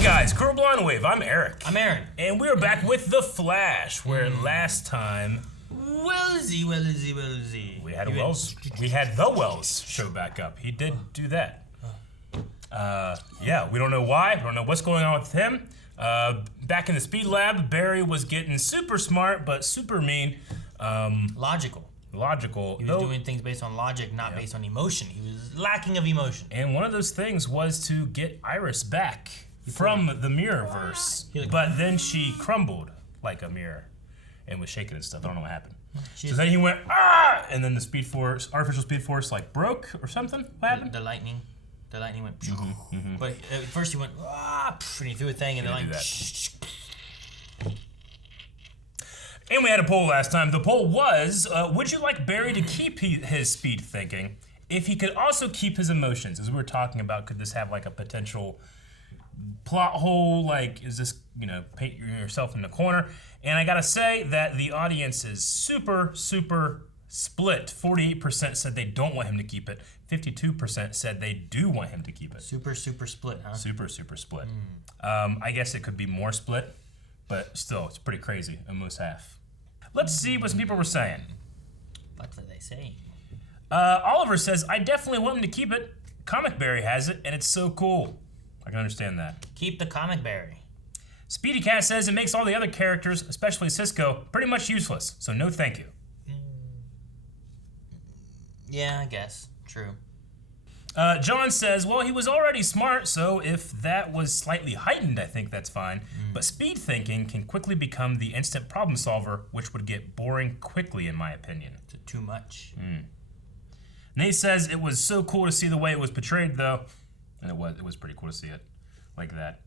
Hey guys, Crew Blonde Wave, I'm Eric. I'm Aaron. And we're back with The Flash, where last time... Wellsy. We had the Wells show back up. He did do that. Yeah, we don't know why. We don't know what's going on with him. Back in the Speed Lab, Barry was getting super smart, but super mean. Logical. He was doing things based on logic, not based on emotion. He was lacking of emotion. And one of those things was to get Iris back from the Mirrorverse. But then she crumbled like a mirror and was shaking and stuff. I don't know what happened. So then he went, ah! And then the Speed Force, artificial Speed Force, like broke or something. What happened? The lightning went. But at first he went, ah! And he threw a thing and the lightning. And we had a poll last time. The poll was, would you like Barry to keep his speed thinking if he could also keep his emotions? As we were talking about, could this have like a potential plot hole? Like, is this, paint yourself in the corner? And I gotta say that the audience is super split. 48% said they don't want him to keep it. 52% said they do want him to keep it. Super split, huh? Super split. I guess it could be more split, but still, it's pretty crazy, almost half. Let's see what some people were saying. What were they saying? Oliver says, I definitely want him to keep it. Comic Barry has it, and it's so cool. I can understand that. Keep the Comic Barry. Speedy Cat says it makes all the other characters, especially Cisco, pretty much useless, so no thank you. Yeah, I guess. True. John says, well, he was already smart, so if that was slightly heightened, I think that's fine. But speed thinking can quickly become the instant problem solver, which would get boring quickly, in my opinion. Too much. Nate says it was so cool to see the way it was portrayed, though. And it was pretty cool to see it like that.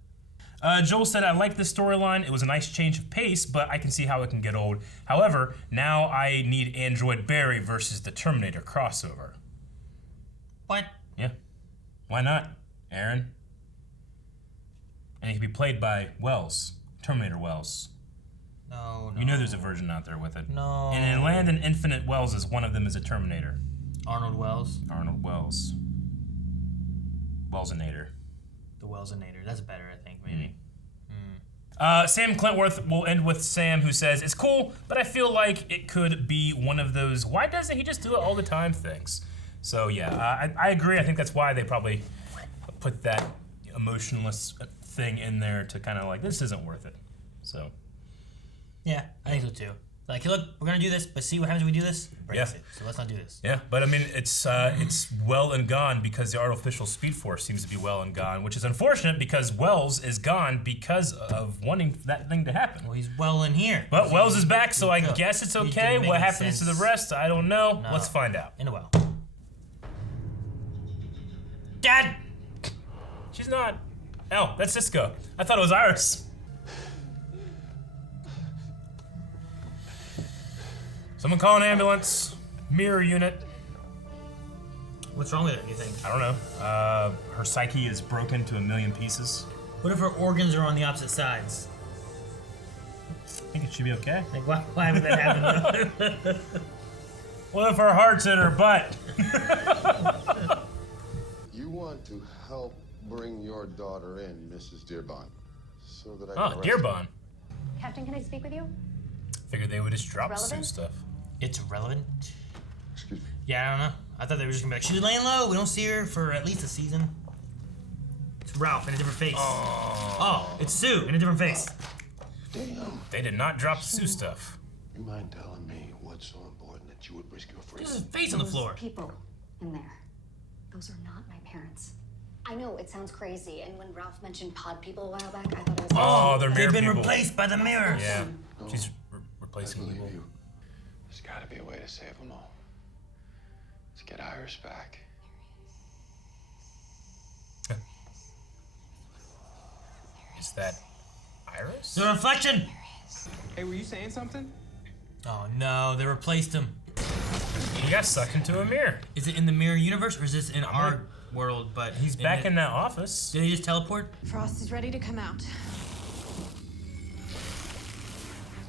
Joel said, I like this storyline. It was a nice change of pace, but I can see how it can get old. However, now I need Android Barry versus the Terminator crossover. What? Yeah. Why not, Aaron? And he can be played by Wells, Terminator Wells. No. You know there's a version out there with it. No. And in Land and Infinite Wells is one of them is a Terminator. Arnold Wells? Arnold Wells. Wellsinator. The Wellsinator. That's better, I think, maybe. Sam Clintworth will end with Sam, who says, it's cool, but I feel like it could be one of those, why doesn't he just do it all the time things? So yeah, I agree. I think that's why they probably put that emotionless thing in there to kind of like, this isn't worth it. So. Yeah, I think so too. Like, look, we're gonna do this, but see what happens when we do this? Breaks Yeah. it. So let's not do this. Yeah, but I mean, it's well and gone because the artificial Speed Force seems to be well and gone, which is unfortunate because Wells is gone because of wanting that thing to happen. Well, he's well in here. But Wells is back, so I guess it's okay. What happens to the rest, I don't know. No. Let's find out. In a well. Dad! She's not. Oh, that's Cisco. I thought it was Iris. Someone call an ambulance. Mirror unit. What's wrong with it, you think? I don't know. Her psyche is broken to a million pieces. What if her organs are on the opposite sides? I think it should be okay. Like, why would that happen? What if her heart's in her butt? You want to help bring your daughter in, Mrs. Dearborn, so that I can arrest Dearborn. Captain, can I speak with you? Figured they would just drop some Relevant? stuff. It's relevant? Excuse me. Yeah, I don't know. I thought they were just gonna be like, she's laying low. We don't see her for at least a season. It's Ralph in a different face. Oh, it's Sue in a different face. Damn. They did not drop the Sue stuff. You mind telling me what's so important that you would risk your There's freedom? his face on the floor. People in there. Those are not my parents. I know it sounds crazy, and when Ralph mentioned pod people a while back, I thought it was. Oh, they're mirror They've been people. replaced by the mirrors. Yeah, No. she's I replacing believe people. you. There's got to be a way to save them all. Let's get Iris back. Is that Iris? The reflection. Hey, were you saying something? Oh no, they replaced him. He got sucked into a mirror. Is it in the mirror universe or is this in our world? But He's back in that office. Did he just teleport? Frost is ready to come out.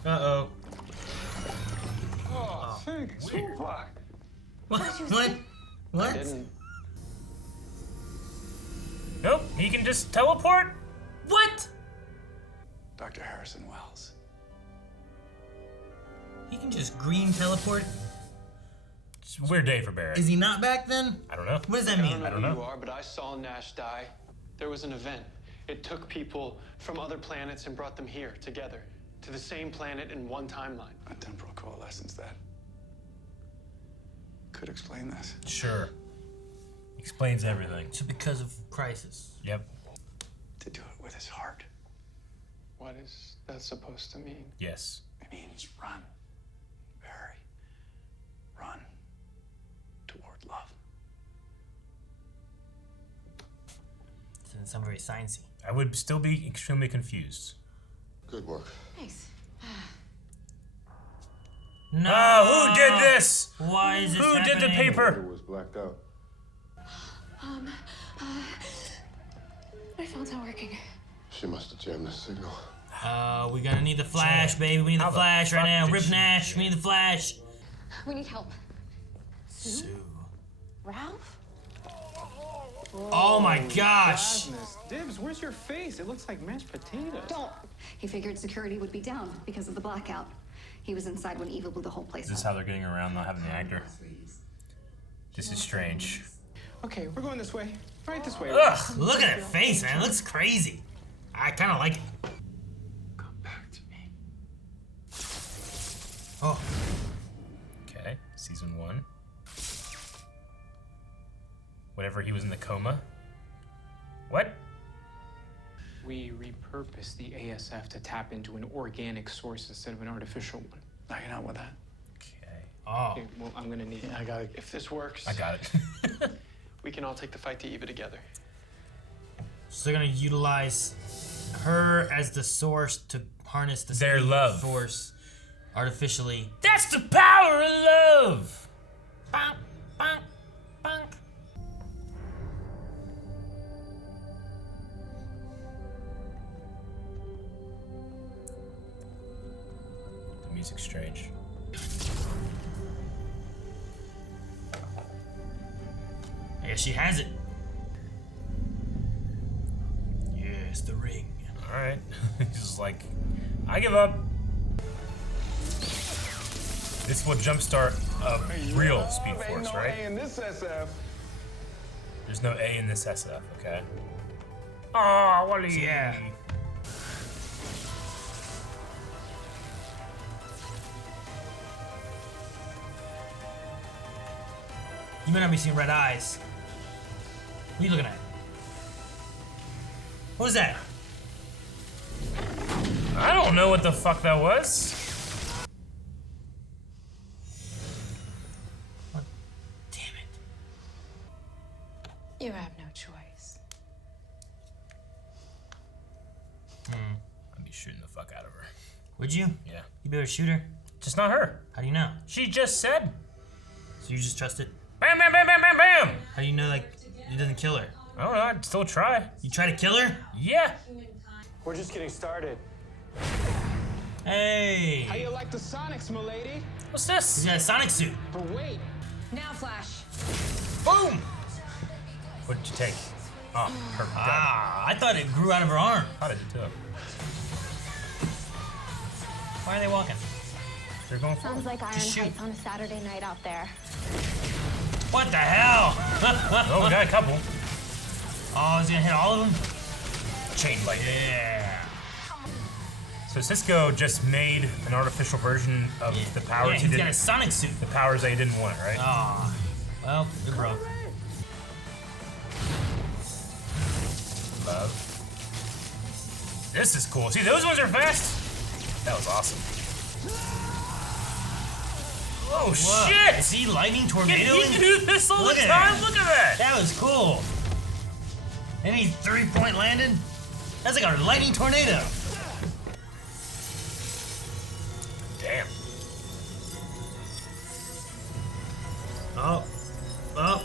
Uh-oh. Oh, thanks. Tupac. What? Didn't. Nope, he can just teleport? What? Dr. Harrison Wells. He can just green teleport. It's a weird day for Barry. Is he not back then? I don't know. What does that mean? I don't know. Who you are, but I saw Nash die. There was an event. It took people from other planets and brought them here together to the same planet in one timeline. A temporal coalescence that could explain this. Sure. Explains everything. So because of Crisis. Yep. To do it with his heart. What is that supposed to mean? Yes. It means run. Barry. Run. Toward love. Doesn't sound very sciencey. I would still be extremely confused. Good work. Thanks. No. Who did this? Why is this Who happening? did the paper? It was blacked out. My phone's not working. She must have jammed the signal. We're gonna need the flash, baby. We need How the the flash right fuck now. did Rip she Nash. jam? We need the flash. We need help. Sue. Ralph? Oh my gosh. Badness. Dibs, where's your face? It looks like mashed potatoes. Don't. He figured security would be down because of the blackout. He was inside when Eva blew the whole place Is this up. how they're getting around not having the actor? This is strange. Okay, we're going this way. Right this way. Ugh, look at that face, man. It looks crazy. I kind of like it. Come back to me. Oh, Okay, season 1. Whatever, he was in the coma. What? We repurposed the ASF to tap into an organic source instead of an artificial one. Now you're not with that. Okay. oh. Okay, well, I'm gonna need I got it. If this works, I got it. we can all take the fight to Eva together. So they're gonna utilize her as the source to harness the Their speed love. force artificially. That's the power of love! Bonk, bonk, bonk. The music's strange. I guess she has it. Yes, the ring. Alright. He's just like, I give up. This will jumpstart a real Speed Force, right? in this SF. There's no A in this SF, okay? Oh, Wally. Yeah. You might not be seeing red eyes. What are you looking at? What was that? I don't know what the fuck that was. Damn it. You have no choice. I'd be shooting the fuck out of her. Would you? Yeah. You better shoot her. Just not her. How do you know? She just said, So you just trust it? bam, bam, bam, bam, bam, bam. How do you know, like, it doesn't kill her? I don't know, I'd still try. You try to kill her? Yeah. We're just getting started. Hey! How you like the Sonics, milady? What's He's this? got a Sonic suit. But wait. Now, Flash. Boom! What did you take? Oh, her dead. Ah, I thought it grew out of her arm. How did it do it? Why are they walking? They're going for Sounds like Iron Just shoot. Heights on a Saturday night out there. What the hell? Oh, we got a couple. Oh, is he gonna hit all of them? Chain lightning. Yeah. So Cisco just made an artificial version of the powers Yeah, he he's got a didn't. Sonic suit. The powers that he didn't want, right? Ah, well, they're broke. Love. This is cool. See, those ones are fast. That was awesome. Oh Whoa. shit! Is he lightning Can tornado? he do this all Look the at time? that. Look at that! That was cool. And he 3-point landed. That's like a lightning tornado. Damn. Oh, oh,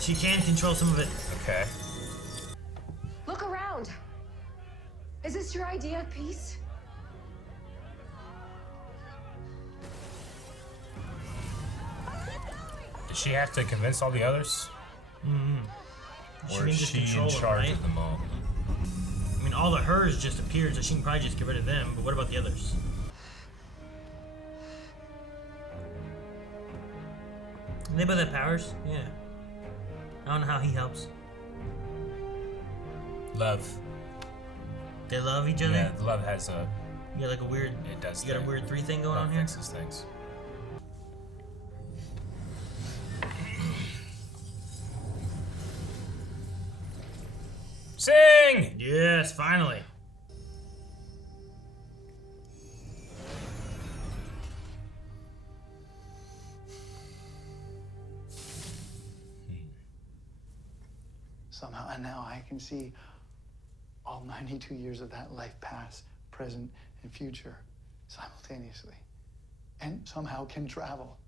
she can control some of it. Okay. Look around. Is this your idea of peace? Does she have to convince all the others? She Or can is just she in control it, charge right? of them all? I mean, all of hers just appeared, so she can probably just get rid of them. But what about the others? They both have powers? Yeah. I don't know how he helps. Love. They love each other? Yeah, love has a... You got like a weird... It does. You got a weird 3 thing going love on here? fixes things. Sing! Yes, finally. Somehow, and now I can see all 92 years of that life past, present, and future simultaneously. And somehow can travel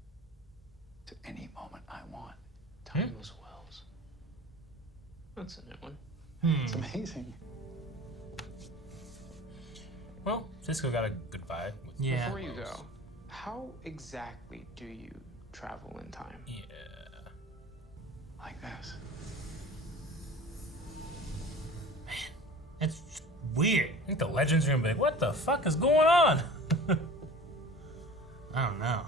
to any moment I want. Timeless wells. That's a new one. It's amazing. Well, Cisco got a good vibe. Yeah. Before you go, how exactly do you travel in time? Yeah. Like this. That's weird. I think the legends are gonna be like, what the fuck is going on? I don't know.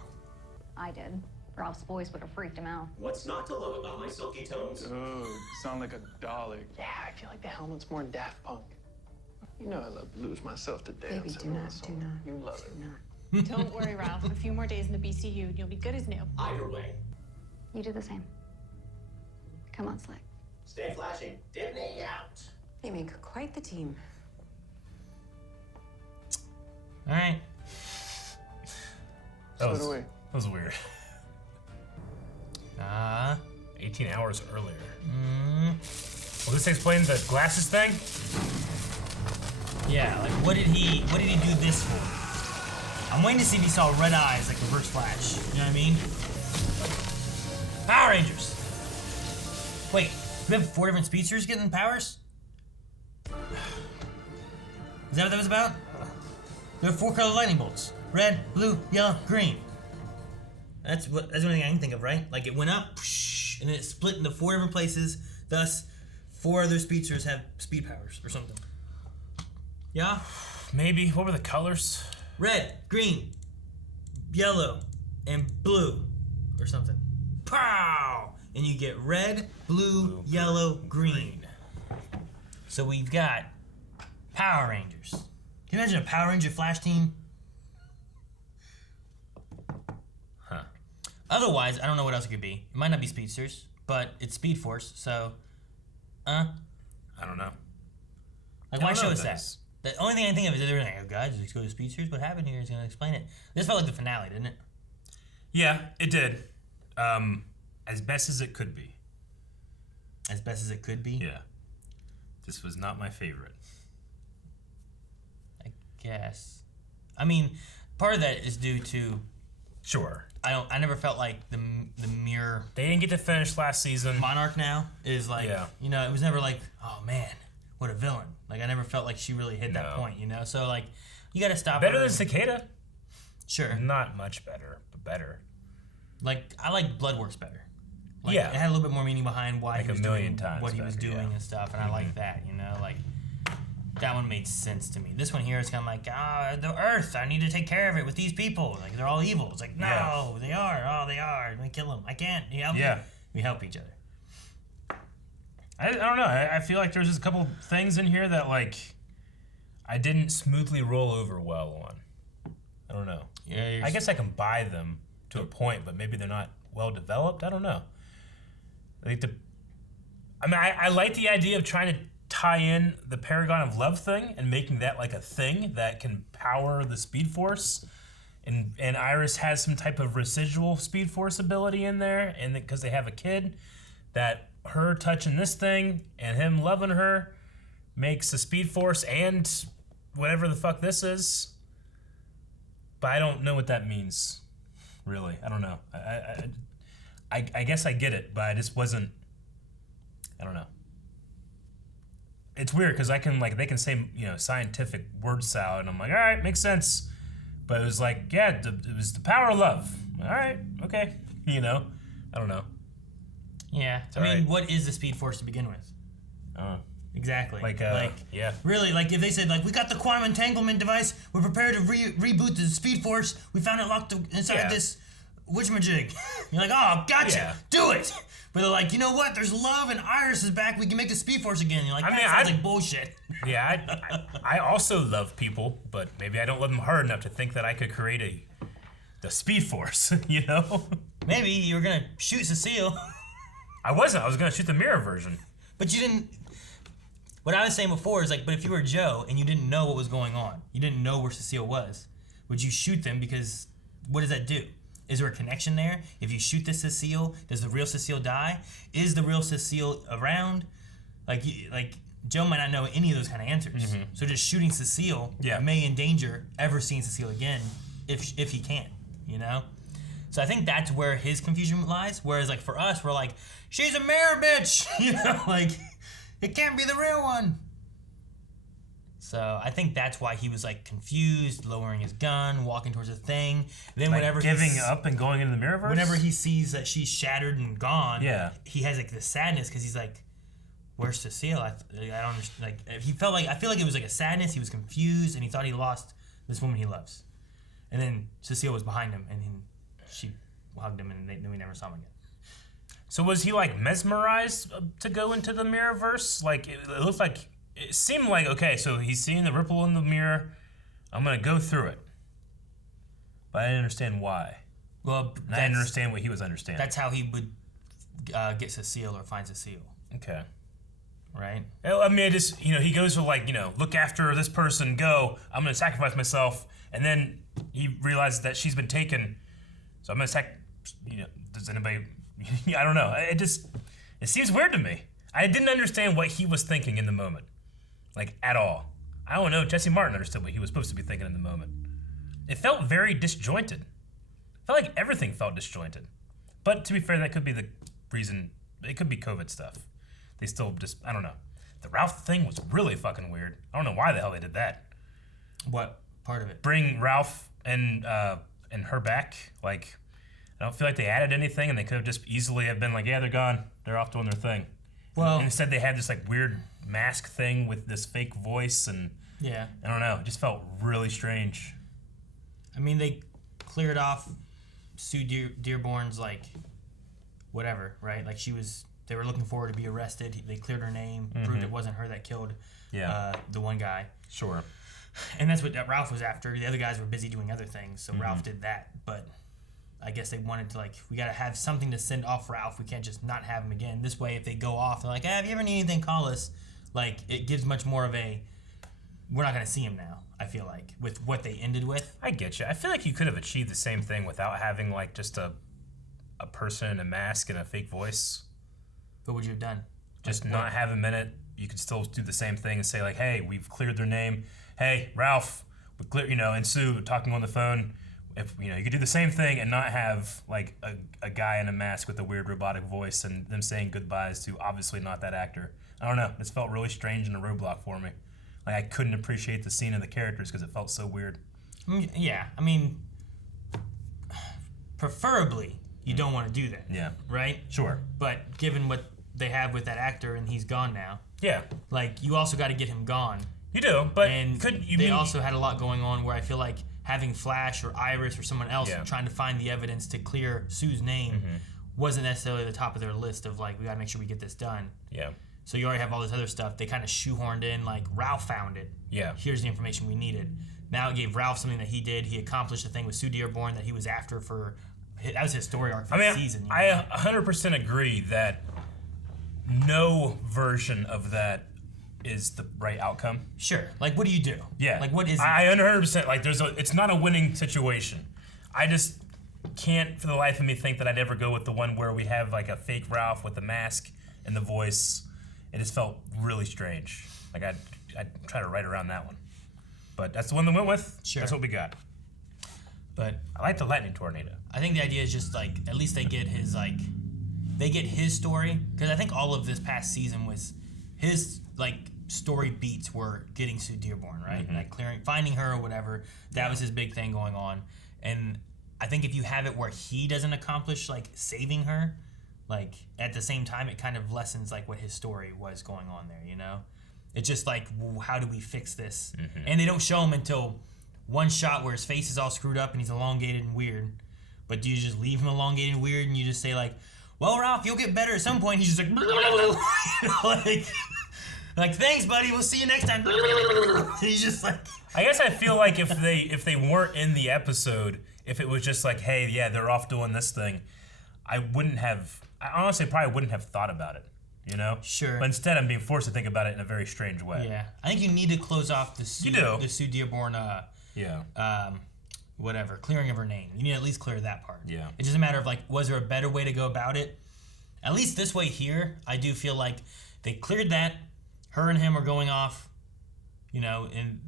I did. Ralph's voice would have freaked him out. What's not to love about my silky tones? Oh, sound like a dolly. Yeah, I feel like the helmet's more Daft Punk. You know I love to lose myself to dance. Baby, do not, do not. You love it. Do not. Don't worry, Ralph. A few more days in the BCU and you'll be good as new. Either way, You do the same. Come on, Slick. stay flashing. Disney out. They make quite the team. All right. That So do we. That was weird. 18 hours earlier. Will this explain the glasses thing? Yeah, like what did he do this for? I'm waiting to see if he saw red eyes like Reverse Flash. You know what I mean? Power Rangers. Wait, we have 4 different speedsters getting powers? Is that what that was about? There are 4 color lightning bolts. Red, blue, yellow, green. That's the only thing I can think of, right? Like it went up, and then it split into 4 different places. Thus, 4 other speedsters have speed powers or something. Yeah? Maybe. What were the colors? Red, green, yellow, and blue, or something. Pow! And you get red, blue, yellow, green. So we've got Power Rangers. Can you imagine a Power Ranger Flash team? Huh. Otherwise, I don't know what else it could be. It might not be speedsters, but it's Speed Force, so... I don't know. Like, I why don't know show what us that that? is. The only thing I think of is everything. Oh, guys, let's go to speedsters. What happened here is going to explain it. This felt like the finale, didn't it? Yeah, it did. As best as it could be. As best as it could be? Yeah. This was not my favorite. I guess. I mean, part of that is due to... Sure. I never felt like the mirror... They didn't get to finish last season. Monarch now is like... Yeah. You know, it was never like, oh, man, what a villain. Like, I never felt like she really hit that No. point, you know? So, like, you got to stop Better her. than Cicada. Sure. Not much better, but better. Like, I like Bloodworks better. Like, Yeah. It had a little bit more meaning behind why Like he was a million doing times what he was better, doing yeah. and stuff, and I like that, you know? Like, that one made sense to me. This one here is kind of like, the Earth, I need to take care of it with these people. Like, they're all evil. It's like, no, Yeah. they are. Oh, they are. Let me kill them. I can't. You help me? Yeah. We help each other. I don't know. I feel like there's just a couple things in here that, like, I didn't smoothly roll over well on. I don't know. Yeah, I guess I can buy them to a point, but maybe they're not well developed. I don't know. I like the idea of trying to tie in the Paragon of Love thing and making that like a thing that can power the Speed Force. And Iris has some type of residual Speed Force ability in there, and because they have a kid, that her touching this thing and him loving her makes the Speed Force and whatever the fuck this is. But I don't know what that means, really. I don't know. I guess I get it, but I just wasn't. I don't know. It's weird because I can they can say scientific word salad, and I'm like, all right, makes sense. But it was like, yeah, it was the power of love. All right, okay, I don't know. Yeah. I mean, what is the Speed Force to begin with? Exactly. Yeah. Really, like if they said, like, we got the quantum entanglement device, we're prepared to reboot the Speed Force, we found it locked inside this witchamajig. You're like, oh, gotcha, do it. But they're like, you know what? There's love and Iris is back. We can make the Speed Force again. You're like, sounds like bullshit. Yeah, I also love people, but maybe I don't love them hard enough to think that I could create the Speed Force, you know? Maybe you were gonna shoot Cecile. I wasn't. I was gonna shoot the mirror version. But you didn't. What I was saying before is like, but if you were Joe and you didn't know what was going on, you didn't know where Cecile was, would you shoot them? Because what does that do? Is there a connection there? If you shoot this Cecile, does the real Cecile die? Is the real Cecile around? Like Joe might not know any of those kind of answers. Mm-hmm. So just shooting Cecile may endanger ever seeing Cecile again, if he can, you know? So I think that's where his confusion lies. Whereas like for us, we're like, she's a mirror bitch, you know, like. It can't be the real one. So I think that's why he was like confused, lowering his gun, walking towards the thing. Then like whenever giving up and going into the mirrorverse. Whenever he sees that she's shattered and gone, he has like this sadness because he's like, "Where's Cecile?" I don't understand. Like he felt like I feel like it was like a sadness. He was confused and he thought he lost this woman he loves. And then Cecile was behind him and she hugged him and then we never saw him again. So was he like mesmerized to go into the mirrorverse? Like it looked like it seemed like okay. So he's seeing the ripple in the mirror. I'm gonna go through it, but I didn't understand why. Well, I didn't understand what he was understanding. That's how he would get Cecile or find Cecile. Okay. Right. I mean, it just he goes to like look after this person. Go. I'm gonna sacrifice myself, and then he realizes that she's been taken. So I'm gonna does anybody? I don't know. It seems weird to me. I didn't understand what he was thinking in the moment, like at all. I don't know. Jesse Martin understood what he was supposed to be thinking in the moment. It felt very disjointed. It felt like everything felt disjointed. But to be fair, that could be the reason. It could be COVID stuff. They still I don't know. The Ralph thing was really fucking weird. I don't know why the hell they did that. What part of it? Bring Ralph and her back, like. I don't feel like they added anything, and they could have just easily have been like, yeah, they're gone. They're off doing their thing. Well, and instead they had this like weird mask thing with this fake voice, and I don't know. It just felt really strange. I mean, they cleared off Sue Dearborn's like whatever, right? Like they were looking for her to be arrested. They cleared her name, proved it wasn't her that killed the one guy. Sure. And that's what Ralph was after. The other guys were busy doing other things, so Ralph did that, but. I guess they wanted to like, we gotta have something to send off Ralph. We can't just not have him again. This way, if they go off, they're like, if you ever need anything, call us. Like, it gives much more of a, we're not gonna see him now, I feel like, with what they ended with. I get you. I feel like you could have achieved the same thing without having like just a person in a mask and a fake voice. What would you have done? Just like, not have him in it. You could still do the same thing and say like, hey, we've cleared their name. Hey, Ralph, we clear, and Sue talking on the phone. If you could do the same thing and not have like a guy in a mask with a weird robotic voice and them saying goodbyes to obviously not that actor. I don't know. This felt really strange and a roadblock for me. Like I couldn't appreciate the scene of the characters because it felt so weird. Yeah, I mean, preferably you don't want to do that. Yeah. Right. Sure. But given what they have with that actor and he's gone now. Yeah. Like you also got to get him gone. You do, but they also had a lot going on where I feel like. Having Flash or Iris or someone else trying to find the evidence to clear Sue's name wasn't necessarily the top of their list of like, we gotta make sure we get this done. Yeah. So you already have all this other stuff. They kind of shoehorned in like, Ralph found it. Yeah. Here's the information we needed. Now it gave Ralph something that he did. He accomplished the thing with Sue Dearborn that he was after for, that was his story arc for the season. I 100% agree that no version of that is the right outcome. Sure. Like, what do you do? Yeah. Like, what is it? I 100%, like, it's not a winning situation. I just can't, for the life of me, think that I'd ever go with the one where we have, like, a fake Ralph with the mask and the voice. It just felt really strange. Like, I'd try to write around that one. But that's the one that went with. Sure. That's what we got. But I like the lightning tornado. I think the idea is just, like, at least they get his, like, story. Because I think all of this past season was his, like, story beats were getting Sue Dearborn, right? Like finding her or whatever. That was his big thing going on. And I think if you have it where he doesn't accomplish like saving her, like at the same time, it kind of lessens like what his story was going on there, It's just like, how do we fix this? And they don't show him until one shot where his face is all screwed up and he's elongated and weird. But do you just leave him elongated and weird and you just say like, well, Ralph, you'll get better at some point? He's just like, like thanks, buddy. We'll see you next time. He's just like. I guess I feel like if they weren't in the episode, if it was just like, hey, yeah, they're off doing this thing, I honestly probably wouldn't have thought about it, you know? Sure. But instead, I'm being forced to think about it in a very strange way. Yeah, I think you need to close off the Sue Dearborn. Whatever, clearing of her name. You need to at least clear that part. Yeah. It's just a matter of like, was there a better way to go about it? At least this way here, I do feel like they cleared that. Her and him are going off, you know, and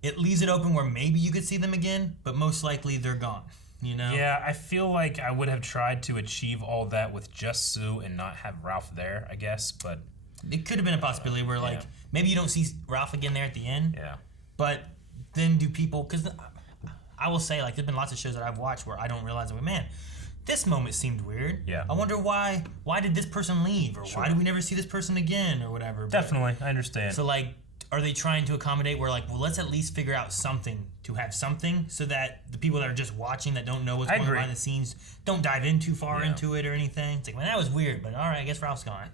it leaves it open where maybe you could see them again, but most likely they're gone, you know? Yeah, I feel like I would have tried to achieve all that with just Sue and not have Ralph there, I guess, but... It could have been a possibility where, like, maybe you don't see Ralph again there at the end. Yeah. But then do people... Because I will say, like, there's been lots of shows that I've watched where I don't realize, like, man, this moment seemed weird. Yeah. I wonder why did this person leave? Or why do we never see this person again? Or whatever. But, definitely, I understand. So, like, are they trying to accommodate where, like, well, let's at least figure out something to have something so that the people that are just watching that don't know what's going on behind the scenes don't dive in too far into it or anything? It's like, man, that was weird, but all right, I guess Ralph's gone.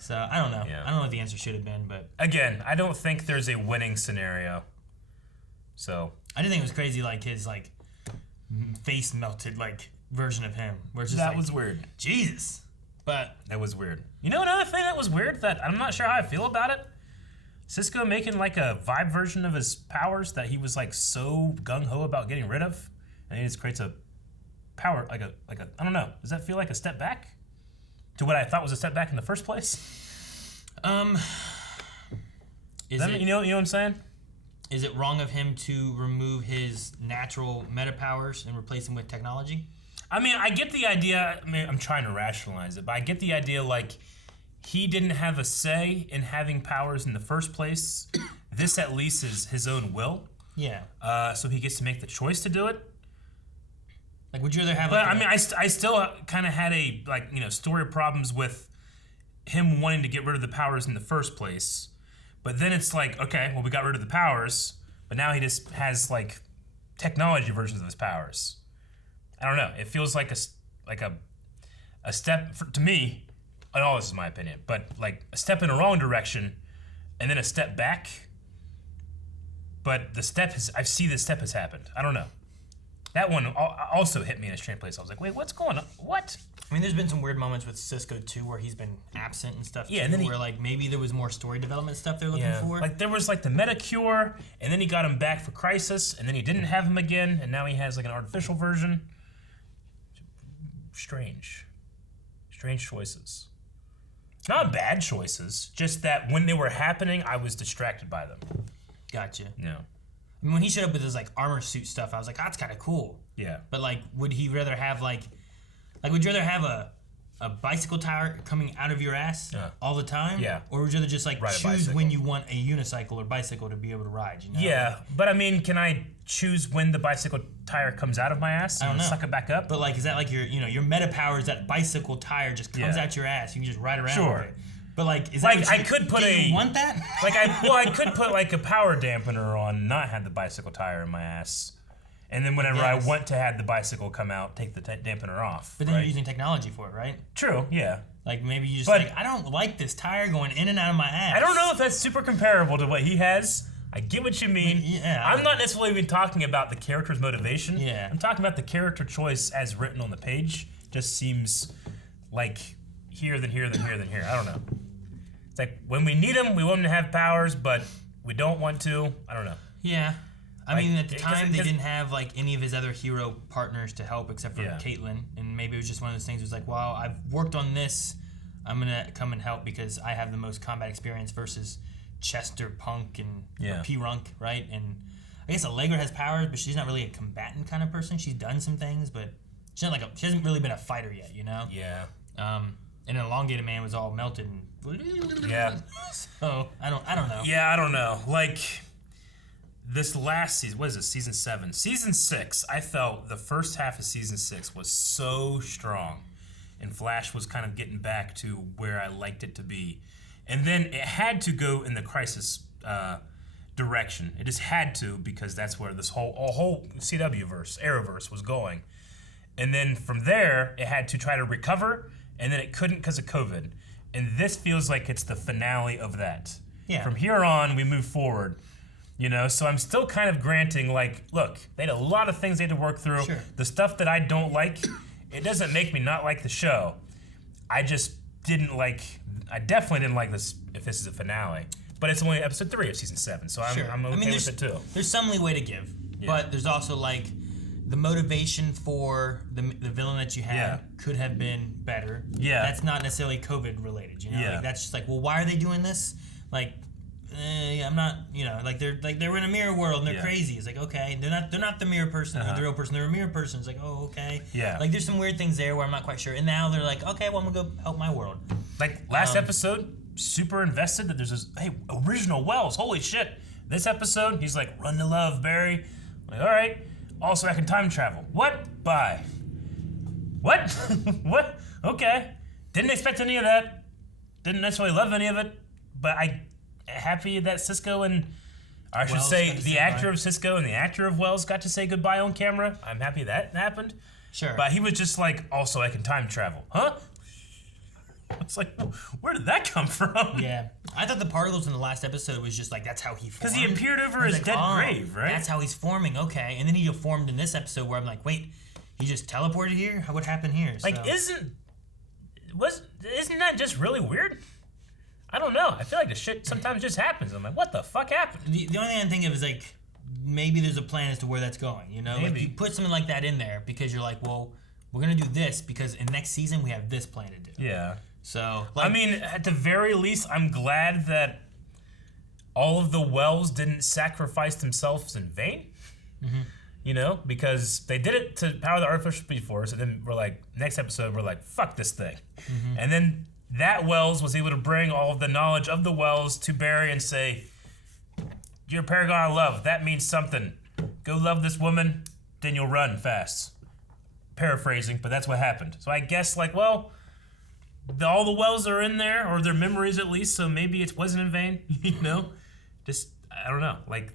So, I don't know. Yeah. I don't know what the answer should have been, but... Again, I don't think there's a winning scenario. So... I did think it was crazy, like, his, like, face melted, like, version of him. Where it's just that like, was weird. Jesus. But... That was weird. You know another thing that was weird that I'm not sure how I feel about it? Cisco making, like, a vibe version of his powers that he was, like, so gung-ho about getting rid of. And he just creates a power, like a I don't know. Does that feel like a step back? To what I thought was a step back in the first place? You know what I'm saying? Is it wrong of him to remove his natural meta powers and replace them with technology? I mean, I get the idea. I mean, I'm trying to rationalize it, but I get the idea like he didn't have a say in having powers in the first place. This at least is his own will. Yeah. So he gets to make the choice to do it. Like, would you rather have? But I mean, I still kind of had a story problems with him wanting to get rid of the powers in the first place. But then it's like, okay, well, we got rid of the powers, but now he just has like technology versions of his powers. I don't know. It feels like a step to me. And all this is my opinion, but like a step in the wrong direction, and then a step back. But I see the step has happened. I don't know. That one also hit me in a strange place. I was like, wait, what's going on? What? I mean, there's been some weird moments with Cisco too, where he's been absent and stuff. Yeah, too, and then where like maybe there was more story development stuff they're looking for. Like there was like the meta cure, and then he got him back for Crisis, and then he didn't have him again, and now he has like an artificial version. Strange choices. Not bad choices, just that when they were happening, I was distracted by them. Gotcha. Yeah. I mean, when he showed up with his like armor suit stuff, I was like, oh, that's kind of cool. Yeah. But like, would he rather have would you rather have a bicycle tire coming out of your ass all the time? Yeah. Or would you rather just like Ride a choose bicycle. when you want a unicycle or bicycle to be able to ride? You know? Yeah, but I mean, can I choose when the bicycle tire comes out of my ass? I don't know. Suck it back up? But like, is that like your meta power is that bicycle tire just comes out your ass? You can just ride around with it. But like, is that like I could put you want that? Like I could put like a power dampener on, not have the bicycle tire in my ass, and then whenever I want to have the bicycle come out, take the dampener off. But then you're using technology for it, right? True. Yeah. Like maybe you just like, I don't like this tire going in and out of my ass. I don't know if that's super comparable to what he has. I get what you mean. Yeah. I'm not necessarily even talking about the character's motivation. Yeah. I'm talking about the character choice as written on the page. Just seems like here, then here, then here, then here. I don't know. It's like when we need him, we want him to have powers, but we don't want to. I don't know. Yeah. I mean, at the time, they 'cause- didn't have like any of his other hero partners to help except for Caitlyn, and maybe it was just one of those things. It was like, well, I've worked on this. I'm gonna come and help because I have the most combat experience versus Chester, Punk, and P-Runk, right? And I guess Allegra has powers, but she's not really a combatant kind of person. She's done some things, but she's not she hasn't really been a fighter yet, you know? Yeah. And an Elongated Man was all melted and so I don't know. Yeah, I don't know. Like this last season, what is it? Season 7, season 6. I felt the first half of season 6 was so strong, and Flash was kind of getting back to where I liked it to be. And then it had to go in the crisis direction. It just had to, because that's where this whole CW verse, Arrowverse was going. And then from there, it had to try to recover, and then it couldn't because of COVID. And this feels like it's the finale of that. Yeah. From here on, we move forward. You know, so I'm still kind of granting, like, look, they had a lot of things they had to work through. Sure. The stuff that I don't like, it doesn't make me not like the show. I just I definitely didn't like this if this is a finale. But it's only episode 3 of season 7, so I'm okay with it too. There's some leeway to give, but there's also like the motivation for the villain that you had could have been better. Yeah. That's not necessarily COVID related, you know? Yeah. Like, that's just like, well, why are they doing this? Like, I'm not, you know, they're in a mirror world and they're crazy. It's like, okay, they're not the mirror person, they're the real person. They're a mirror person. It's like, oh, okay. Yeah. Like, there's some weird things there where I'm not quite sure. And now they're like, okay, well, I'm gonna go help my world. Like last episode, super invested that there's this, hey, original Wells, holy shit. This episode, he's like, run to love, Barry. I'm like, all right. Also, I can time travel. What? Bye. What? What? Okay. Didn't expect any of that. Didn't necessarily love any of it, but I happy that Cisco and, or I should say, the actor of Cisco and the actor of Wells got to say goodbye on camera. I'm happy that happened. Sure. But he was just like, also, I can time travel. Huh? It's like, where did that come from? Yeah. I thought the particles in the last episode was just like, that's how he formed. Because he appeared over his dead grave, right? That's how he's forming, okay. And then he formed in this episode where I'm like, wait, he just teleported here? What happened here? Like, isn't that just really weird? I don't know. I feel like the shit sometimes just happens. I'm like, what the fuck happened? The only thing I think of is like, maybe there's a plan as to where that's going, you know? Maybe. Like, you put something like that in there because you're like, well, we're going to do this because in next season we have this plan to do. Yeah. So, like, I mean, at the very least, I'm glad that all of the Wells didn't sacrifice themselves in vain. Mm-hmm. You know, because they did it to power the artificial speed force, and then we're like, next episode, we're like, fuck this thing. Mm-hmm. And then that Wells was able to bring all of the knowledge of the Wells to Barry and say, you're a paragon of love. That means something. Go love this woman, then you'll run fast. Paraphrasing, but that's what happened. So I guess, like, well, all the Wells are in there, or their memories at least, so maybe it wasn't in vain, you know? Just, I don't know. Like,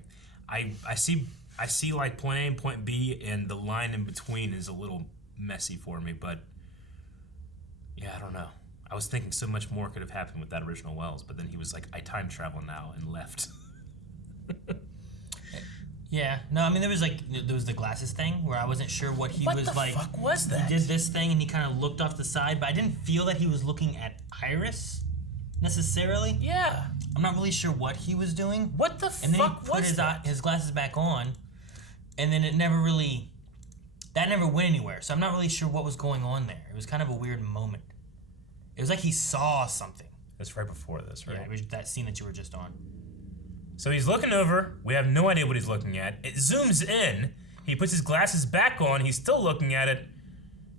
I see like point A and point B, and the line in between is a little messy for me, but yeah, I don't know. I was thinking so much more could have happened with that original Wells, but then he was like, I time travel now, and left. Yeah, no, I mean, there was the glasses thing where I wasn't sure what he was like. What the fuck was that? He did this thing and he kind of looked off the side, but I didn't feel that he was looking at Iris necessarily. Yeah. I'm not really sure what he was doing. What the and fuck then he put his glasses back on, and then that never went anywhere. So I'm not really sure what was going on there. It was kind of a weird moment. It was like he saw something. It's right before this, right? Yeah, it was that scene that you were just on. So he's looking over. We have no idea what he's looking at. It zooms in. He puts his glasses back on. He's still looking at it.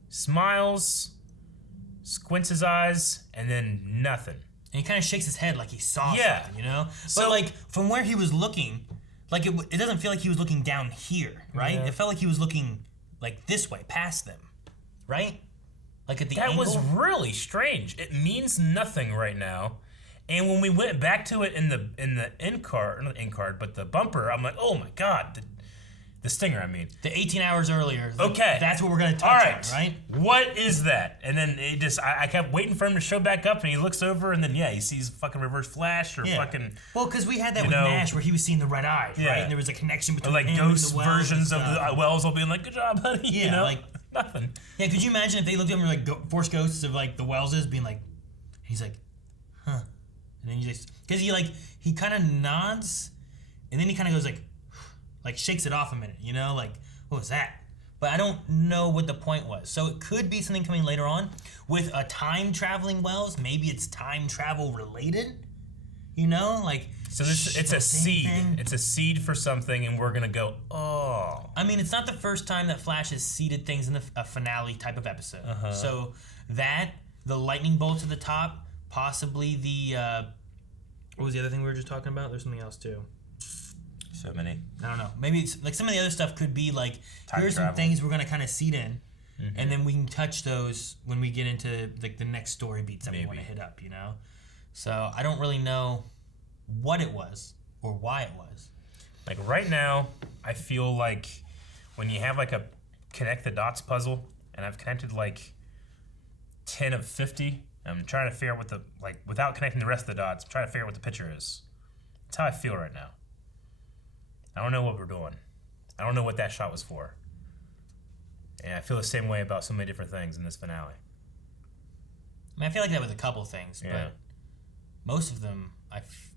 Smiles. Squints his eyes. And then nothing. And he kind of shakes his head like he saw something, you know? But like, from where he was looking, like it doesn't feel like he was looking down here, right? Yeah. It felt like he was looking like this way, past them, right? Like at the angle. That was really strange. It means nothing right now. And when we went back to it in the end card, not the end card, but the bumper, I'm like, oh my god, the stinger. I mean, the 18 hours earlier. Okay, that's what we're gonna touch on, right? What is that? And then it just, I kept waiting for him to show back up, and he looks over, and then he sees fucking Reverse Flash or fucking. Well, because we had that with Nash, where he was seeing the red eyes, right? And there was a connection between like him ghost and the Wells versions of the Wells all being like, good job, buddy. Yeah, you know? like nothing. Yeah, could you imagine if they looked at him and were like Force Ghosts of like the Wellses being like, he's like, huh. And then because he kind of nods, and then he kind of goes like shakes it off a minute, you know, like, what was that? But I don't know what the point was. So it could be something coming later on with a time traveling Wells. Maybe it's time travel related, you know, like. So it's a seed. It's a seed for something, and we're gonna go, oh. I mean, it's not the first time that Flash has seeded things in a finale type of episode. So the lightning bolts at the top. Possibly the, what was the other thing we were just talking about? There's something else too. So many. I don't know. Maybe it's, like some of the other stuff could be like, here's travel. some things we're going to kind of seed in, and then we can touch those when we get into like the next story beats that we want to hit up, you know? So I don't really know what it was or why it was. Like right now, I feel like when you have like a connect the dots puzzle, and I've connected like 10 of 50, I'm trying to figure out what the, like without connecting the rest of the dots, I'm trying to figure out what the picture is. That's how I feel right now. I don't know what we're doing. I don't know what that shot was for. And I feel the same way about so many different things in this finale. I mean, I feel like that with a couple things, Yeah. but most of them,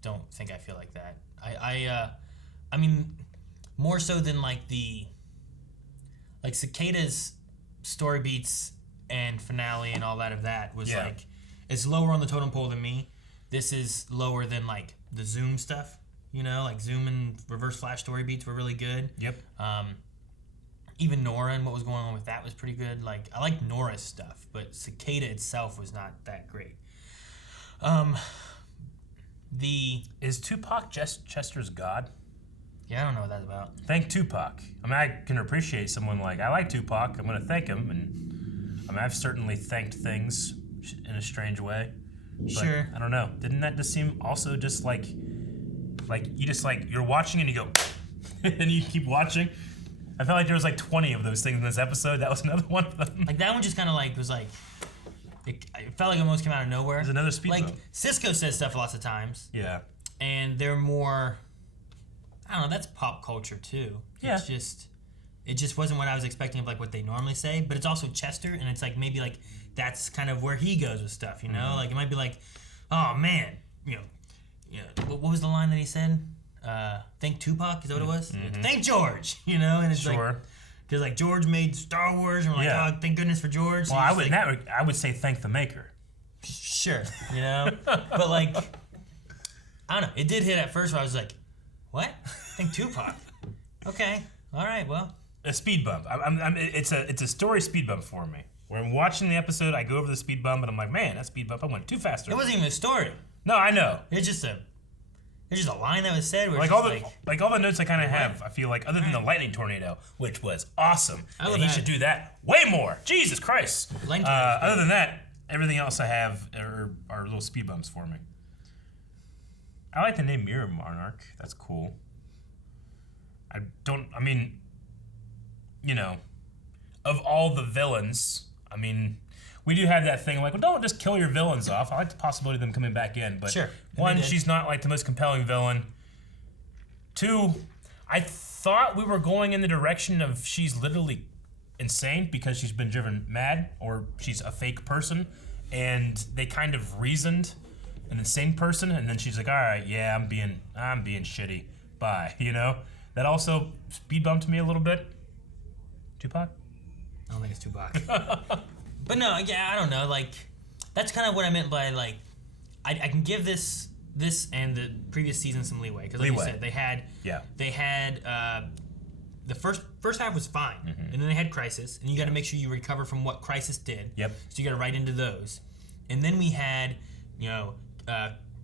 don't think I feel like that. I mean, more so than like Cicada's story beats and finale and all that of that was like, it's lower on the totem pole than me. This is lower than like the Zoom stuff, you know, like Zoom and Reverse Flash story beats were really good. Yep. Even Nora and what was going on with that was pretty good. Like, I like Nora's stuff, but Cicada itself was not that great. Is Tupac Chester's god? Yeah, I don't know what that's about. Thank Tupac. I mean, I can appreciate someone like, I like Tupac, I'm gonna thank him, and I mean, I've certainly thanked things in a strange way. But Sure. I don't know. Didn't that just seem also just like you just like, you're watching and you go, and you keep watching? I felt like there was like 20 of those things in this episode. That was another one of them. Like, that one just kind of like was like, it felt like it almost came out of nowhere. There's another speed Like, bump. Cisco says stuff lots of times. Yeah. And they're more, I don't know, that's pop culture too. Yeah. It just wasn't what I was expecting of like what they normally say, but it's also Chester, and it's like maybe like that's kind of where he goes with stuff, you know? Mm-hmm. Like, it might be like, oh man, you know, what was the line that he said? Thank Tupac, is that what it was? Mm-hmm. Thank George, you know? And it's like, Sure. because like George made Star Wars, and we're like, Yeah. oh, thank goodness for George. So Well, you I just, would like, I would say thank the maker. Sure, you know? But like, I don't know. It did hit at first where I was like, what? Thank Tupac. Okay, all right, well. A speed bump. It's a story speed bump for me. When I'm watching the episode, I go over the speed bump, and I'm like, man, that speed bump, I went too fast. It wasn't even a story. No, I know. It's just a line that was said. Where Like it's all the notes I kind of have, I feel like, other than the lightning tornado, which was awesome, I love and he that. should do that way more. Jesus Christ. Lightning tornado's Other than that, everything else I have are little speed bumps for me. I like the name Mirror Monarch. That's cool. I mean, you know, of all the villains, I mean, we do have that thing like, well, don't just kill your villains off. I like the possibility of them coming back in, but Sure. one, she's not like the most compelling villain. Two, I thought we were going in the direction of she's literally insane because she's been driven mad, or she's a fake person, and they kind of reasoned an insane person, and then she's like, all right, yeah, I'm being shitty. Bye, you know? That also speed bumped me a little bit. Tupac? I don't think it's Tupac. But no, yeah, I don't know. Like, that's kind of what I meant by like, I can give this and the previous season some leeway, because like you said, they had the first half was fine, and then they had Crisis, and you got to make sure you recover from what Crisis did. Yep. So you got to write into those, and then we had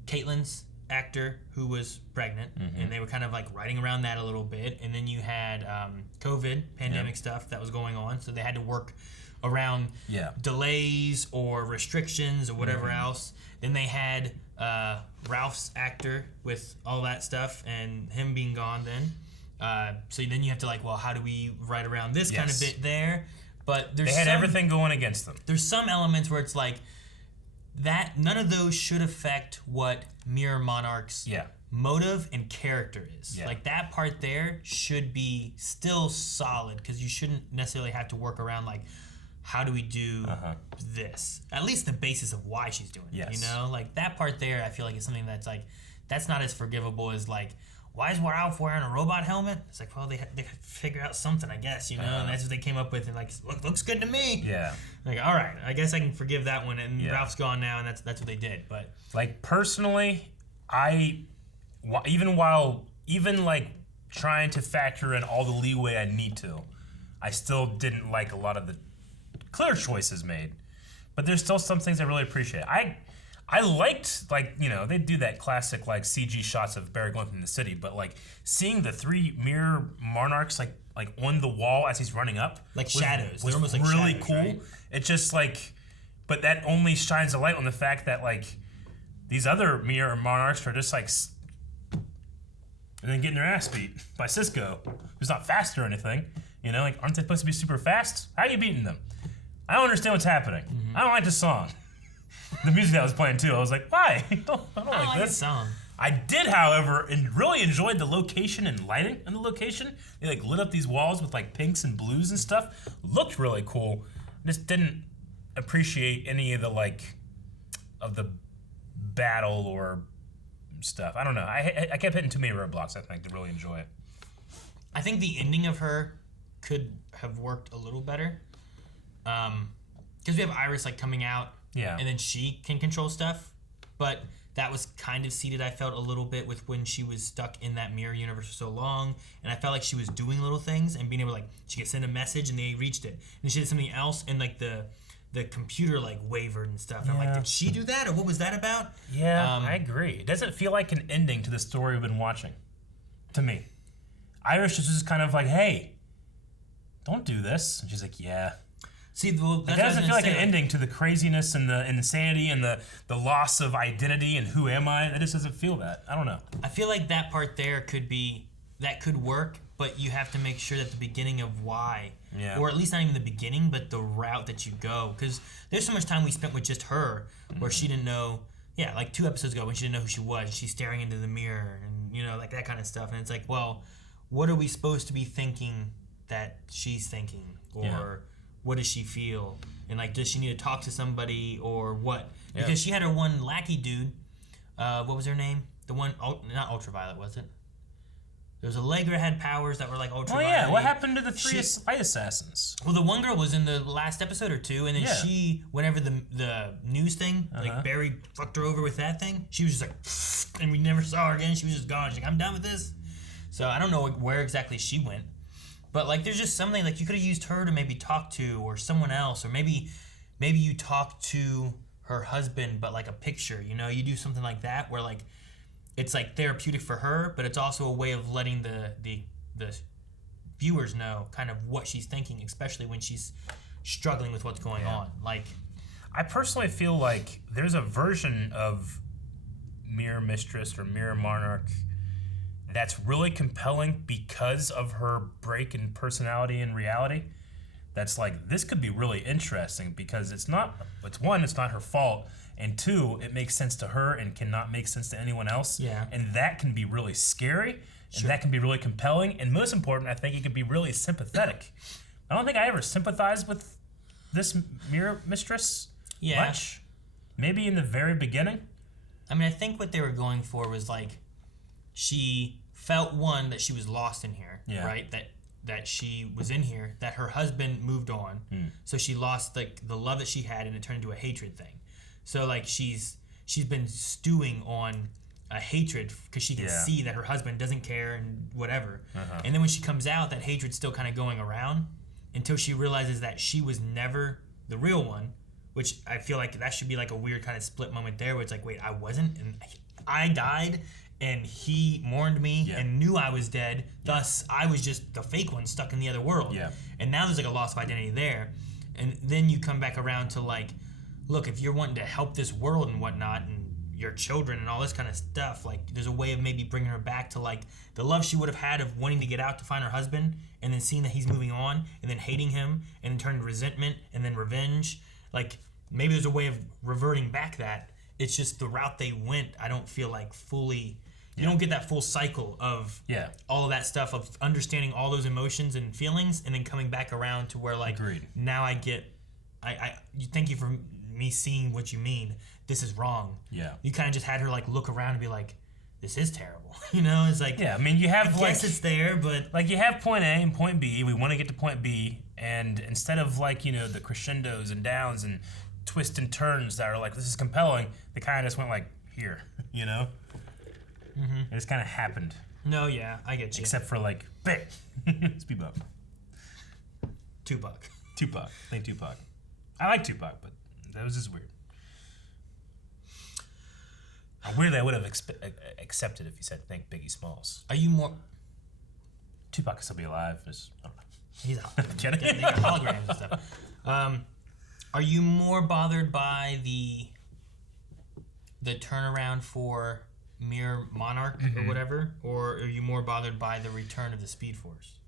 Caitlyn's actor who was pregnant, and they were kind of like writing around that a little bit, and then you had COVID pandemic stuff that was going on, so they had to work around delays or restrictions or whatever else. Then they had Ralph's actor with all that stuff and him being gone then. So then you have to like, well, how do we write around this kind of bit there? But there's They had everything going against them. There's some elements where it's like, that none of those should affect what Mirror Monarch's motive and character is. Like, that part there should be still solid, because you shouldn't necessarily have to work around like, how do we do this? At least the basis of why she's doing it. You know, like that part there, I feel like is something that's like, that's not as forgivable as like, why is Ralph wearing a robot helmet? It's like, well, they had to figure out something, I guess, you know, and that's what they came up with, and like, looks good to me. Yeah. Like, all right, I guess I can forgive that one, and Ralph's gone now, and that's what they did. But like, personally, even like trying to factor in all the leeway I need to, I still didn't like a lot of the clear choices made. But there's still some things I really appreciate. I liked, like, you know, they do that classic like CG shots of Barry going through the city, but like seeing the three mirror monarchs like on the wall as he's running up, like shadows, was almost like really shadows, cool. right? It's just like, but that only shines a light on the fact that like these other mirror monarchs are just like, and then getting their ass beat by Cisco, who's not fast or anything. You know, like, aren't they supposed to be super fast? How are you beating them? I don't understand what's happening. I don't like this song. The music that was playing too, I was like, why? I don't like this song. I did, however, really enjoyed the location and lighting in the location. They like lit up these walls with like pinks and blues and stuff. Looked really cool. Just didn't appreciate any of the of the battle or stuff. I don't know. I kept hitting too many roadblocks, I think, to really enjoy it. I think the ending of her could have worked a little better. Because we have Iris like coming out, and then she can control stuff. But that was kind of seeded, I felt, a little bit with when she was stuck in that mirror universe for so long. And I felt like she was doing little things and being able to, like, she could send a message and they reached it. And she did something else and, like, the computer, like, wavered and stuff. And I'm like, did she do that? Or what was that about? Yeah, I agree. It doesn't feel like an ending to the story we've been watching, to me. Iris is just kind of like, hey, don't do this. And she's like, yeah. See, well, it doesn't feel like an ending to the craziness and the insanity and the loss of identity and who am I. It just doesn't feel that. I don't know. I feel like that part there could work, but you have to make sure that the beginning of why, or at least not even the beginning, but the route that you go. Because there's so much time we spent with just her where she didn't know, like 2 episodes ago when she didn't know who she was. She's staring into the mirror and, you know, like that kind of stuff. And it's like, well, what are we supposed to be thinking that she's thinking? Or what does she feel? And, like, does she need to talk to somebody or what? Because she had her one lackey dude. What was her name? The one, not Ultraviolet, was it? There was a Allegra that had powers that were like Ultraviolet. Oh, yeah. What happened to the 3 light assassins? Well, the one girl was in the last episode or 2, and then she, whenever the news thing, like Barry fucked her over with that thing, she was just like, and we never saw her again. She was just gone. She's like, I'm done with this. So I don't know where exactly she went. But, like, there's just something, like, you could have used her to maybe talk to or someone else. Or maybe you talk to her husband, but, like, a picture, you know? You do something like that where, like, it's, like, therapeutic for her, but it's also a way of letting the viewers know kind of what she's thinking, especially when she's struggling with what's going on. Like, I personally feel like there's a version of Mirror Mistress or Mirror Monarch that's really compelling because of her break in personality and reality. That's like, this could be really interesting because it's not her fault, and 2, it makes sense to her and cannot make sense to anyone else. Yeah. And that can be really scary, and that can be really compelling, and most important, I think it can be really sympathetic. I don't think I ever sympathized with this Mirror Mistress much. Maybe in the very beginning. I mean, I think what they were going for was, like, she felt, one, that she was lost in here, right? That she was in here, that her husband moved on, so she lost, like, the love that she had, and it turned into a hatred thing. So, like, she's been stewing on a hatred because she can see that her husband doesn't care and whatever. And then when she comes out, that hatred's still kind of going around until she realizes that she was never the real one, which I feel like that should be like a weird kind of split moment there where it's like, wait, I wasn't, and I died, and he mourned me and knew I was dead. Thus, I was just the fake one stuck in the other world. And now there's like a loss of identity there. And then you come back around to like, look, if you're wanting to help this world and whatnot and your children and all this kind of stuff, like there's a way of maybe bringing her back to like the love she would have had of wanting to get out to find her husband and then seeing that he's moving on and then hating him and then turning to resentment and then revenge. Like maybe there's a way of reverting back that. It's just the route they went, I don't feel like fully... You don't get that full cycle of all of that stuff, of understanding all those emotions and feelings, and then coming back around to where, like, now I get, thank you for me seeing what you mean. This is wrong. Yeah. You kind of just had her, like, look around and be like, this is terrible. You know, it's like, I mean, you have, I guess it's there, but. Like, you have point A and point B. We want to get to point B, and instead of, like, you know, the crescendos and downs and twists and turns that are like, this is compelling, they kind of just went, like, here, you know? It just kind of happened. No, yeah, I get you. Except for like, bang, speed bump. Tupac. I think Tupac. I like Tupac, but that was just weird. Weirdly, I would have accepted if you said thank Biggie Smalls. Are you more? Tupac could still be alive. Just, I don't know. He's out. They got holograms and stuff. Are you more bothered by the the turnaround for Mirror Monarch or whatever, or are you more bothered by the return of the Speed Force?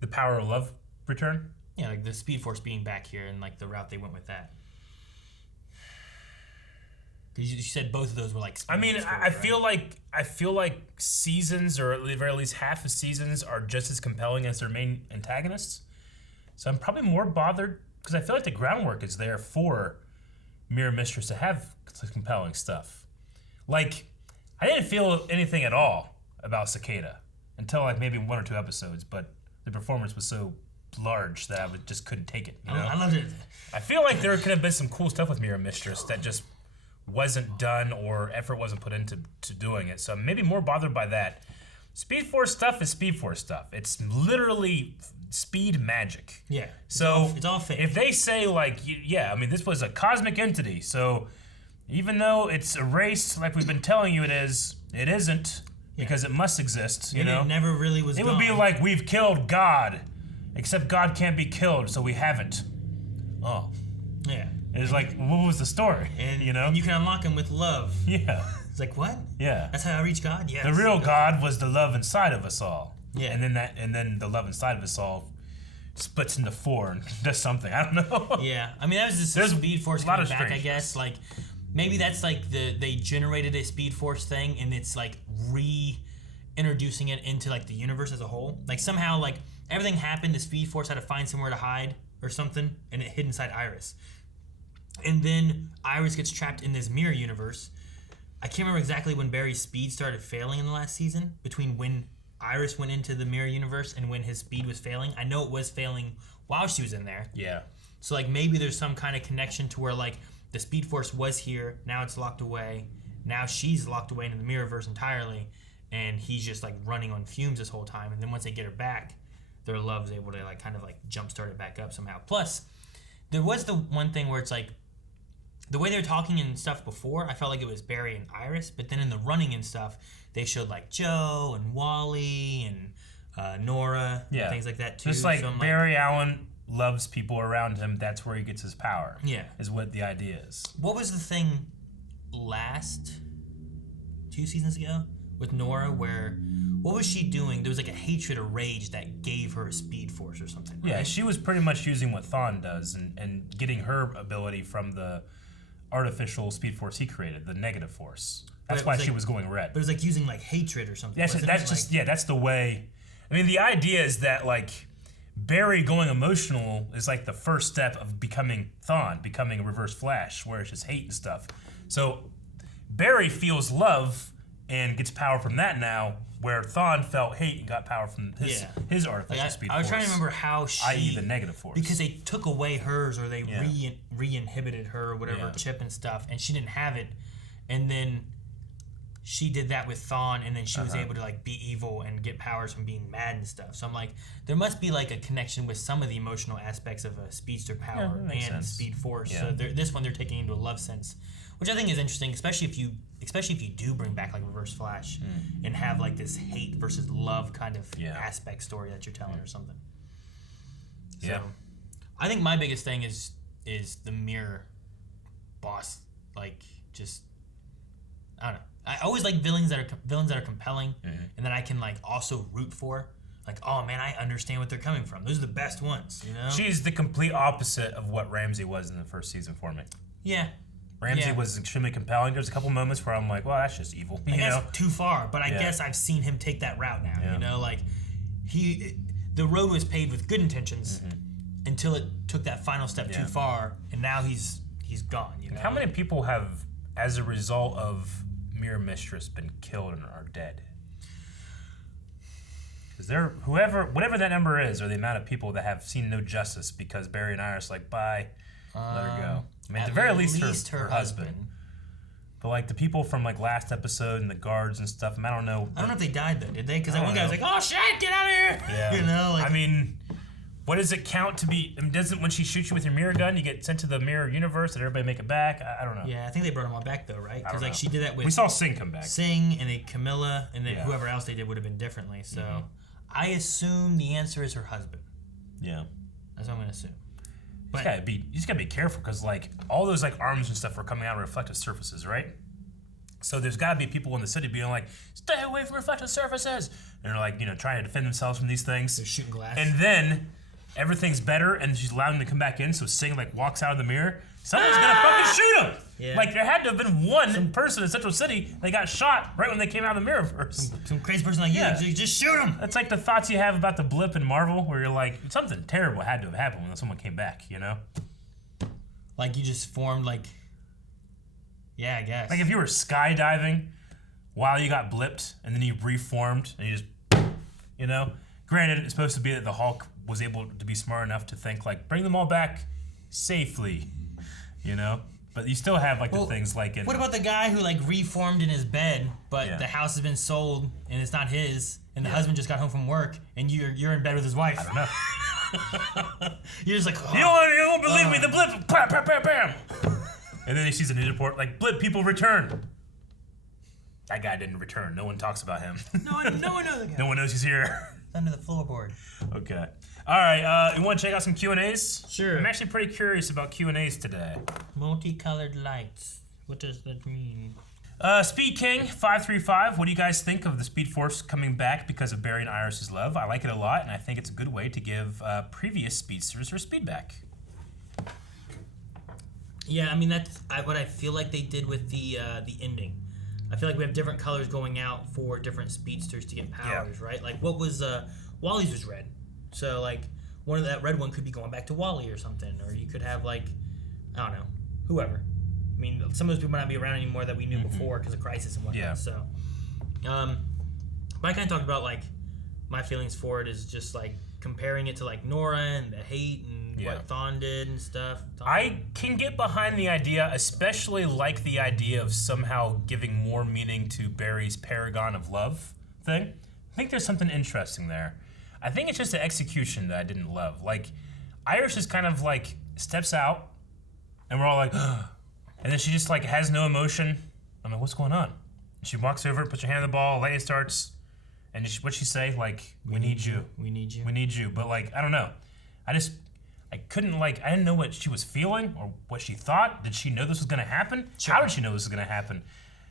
The Power of Love return? Yeah, like the Speed Force being back here and like the route they went with that. Because you said both of those were like. I mean, I feel like seasons, or at the very least half of seasons, are just as compelling as their main antagonists. So I'm probably more bothered because I feel like the groundwork is there for Mirror Mistress to have compelling stuff. Like, I didn't feel anything at all about Cicada until like maybe 1 or 2 episodes, but the performance was so large that I just couldn't take it. You know? I loved it. I feel like there could have been some cool stuff with Mirror Mistress that just wasn't done or effort wasn't put into doing it. So I'm maybe more bothered by that. Speed Force stuff is Speed Force stuff. It's literally speed magic. Yeah. So it's all fake. If they say like, yeah, I mean, this was a cosmic entity. So even though it's erased like we've been telling you it is, it isn't because it must exist. You know, it never really was. It would be like we've killed God, except God can't be killed, so we haven't. Oh. Yeah. It's like, what was the story? And you know, and you can unlock him with love. Yeah. It's like, what? Yeah. That's how I reach God. Yes. The real God was the love inside of us all. Yeah. And then the love inside of us all splits into 4 and does something. I don't know. Yeah. I mean, that was just There's a Speed Force a lot coming of back, I strange guess. Like, maybe that's like they generated a Speed Force thing and it's like reintroducing it into like the universe as a whole. Like somehow like everything happened, the Speed Force had to find somewhere to hide or something, and it hid inside Iris. And then Iris gets trapped in this mirror universe. I can't remember exactly when Barry's speed started failing in the last season, between when Iris went into the mirror universe and when his speed was failing. I know it was failing while she was in there. Yeah. So like maybe there's some kind of connection to where like the Speed Force was here, now it's locked away, now she's locked away into the Mirrorverse entirely, and he's just like running on fumes this whole time. And then once they get her back, their love is able to like kind of like jumpstart it back up somehow. Plus, there was the one thing where it's like the way they were talking and stuff before, I felt like it was Barry and Iris, but then in the running and stuff, they showed like Joe and Wally and Nora and things like that too. Just like so Barry Allen loves people around him, that's where he gets his power. Yeah. Is what the idea is. What was the thing last 2 seasons ago with Nora where what was she doing? There was like a hatred or rage that gave her a Speed Force or something, right? Yeah, she was pretty much using what Thawne does and getting her ability from the artificial Speed Force he created, the negative force. That's why she was going red. But it was like using like hatred or something. That's the way. I mean, the idea is that like Barry going emotional is like the first step of becoming Thawne, becoming a Reverse Flash, where it's just hate and stuff. So Barry feels love and gets power from that now, where Thawne felt hate and got power from his artificial Speed Force. I was trying to remember how she, i.e. the negative force, because they took away hers or they re-inhibited her or whatever chip and stuff, and she didn't have it, and then she did that with Thawne, and then she was able to like be evil and get powers from being mad and stuff. So I'm like, there must be like a connection with some of the emotional aspects of a speedster power and Speed Force. So this one they're taking into a love sense, which I think is interesting, especially if you do bring back like Reverse Flash and have like this hate versus love kind of aspect story that you're telling or something. So I think my biggest thing is the mirror boss, like just I don't know. I always like villains that are compelling and that I can like also root for. Like, oh man, I understand what they're coming from. Those are the best ones, you know? She's the complete opposite of what Ramsey was in the first season for me. Yeah. Ramsey was extremely compelling. There's a couple moments where I'm like, well, that's just evil. You know? Too far, but I guess I've seen him take that route now. You know, like the road was paved with good intentions until it took that final step too far, and now he's gone. You know? How many people have, as a result of Mirror Mistress, been killed and are dead? Is there whatever that number is, or the amount of people that have seen no justice because Barry and Iris like bye, let her go. I mean, at the very least her husband. But like the people from like last episode and the guards and stuff, I don't know. I don't know if they died though, did they? Because that one guy was like, "Oh shit, get out of here!" Yeah. You know, like I mean, what does it count to be? I mean, doesn't when she shoots you with your mirror gun, you get sent to the mirror universe? Did everybody make it back? I don't know. Yeah, I think they brought them all back though, right? Because like she did that with. We saw Sing come back. Sing and then Camilla and then whoever else they did would have been differently. So I assume the answer is her husband. Yeah, that's what I'm gonna assume. You just gotta be careful because like all those like arms and stuff are coming out of reflective surfaces, right? So there's gotta be people in the city being like, stay away from reflective surfaces. And they're like, trying to defend themselves from these things. They're shooting glass. And then everything better and she's allowing him to come back in. So Singh like walks out of the mirror. Someone's gonna fucking shoot him. Yeah. Like there had to have been one person in Central City that got shot right when they came out of the mirror first. Some crazy person like you just shoot him. That's like the thoughts you have about the blip in Marvel, where you're like, something terrible had to have happened when someone came back, Like you just formed like, yeah, I guess. Like if you were skydiving while you got blipped and then you reformed and you just, Granted, it's supposed to be that the Hulk was able to be smart enough to think like, bring them all back safely, But you still have like the things like in. What about the guy who like reformed in his bed, but the house has been sold and it's not his, and the husband just got home from work and you're in bed with his wife? I don't know. You're just like, you won't believe me, the blip, bam, bam, bam, bam. And then he sees a news report like, blip people return. That guy didn't return. No one talks about him. No one knows the guy. No one knows he's here. Under the floorboard. Okay. All right. You want to check out some Q&As? Sure. I'm actually pretty curious about Q&As today. Multicolored lights. What does that mean? Speed King 535. What do you guys think of the Speed Force coming back because of Barry and Iris's love? I like it a lot, and I think it's a good way to give previous speedsters their speed back. Yeah, I mean that's what I feel like they did with the ending. I feel like we have different colors going out for different speedsters to get powers, right? Like what was Wally's was red, so like one of that red one could be going back to Wally or something, or you could have like I don't know, whoever. I mean, some of those people might not be around anymore that we knew before because of Crisis and whatnot. Yeah. So, but I kind of talked about like my feelings for it is just like comparing it to like Nora and the hate and what Thawne did and stuff. I can get behind the idea, especially like the idea of somehow giving more meaning to Barry's Paragon of Love thing. I think there's something interesting there. I think it's just the execution that I didn't love. Like, Iris is kind of like steps out, and we're all like, ugh. And then she just like has no emotion. I'm like, what's going on? And she walks over, puts her hand on the ball, lightning starts, and what'd she say? Like, we need you. We need you. We need you. But like, I don't know. I didn't know what she was feeling or what she thought. Did she know this was gonna happen? Sure. How did she know this was gonna happen?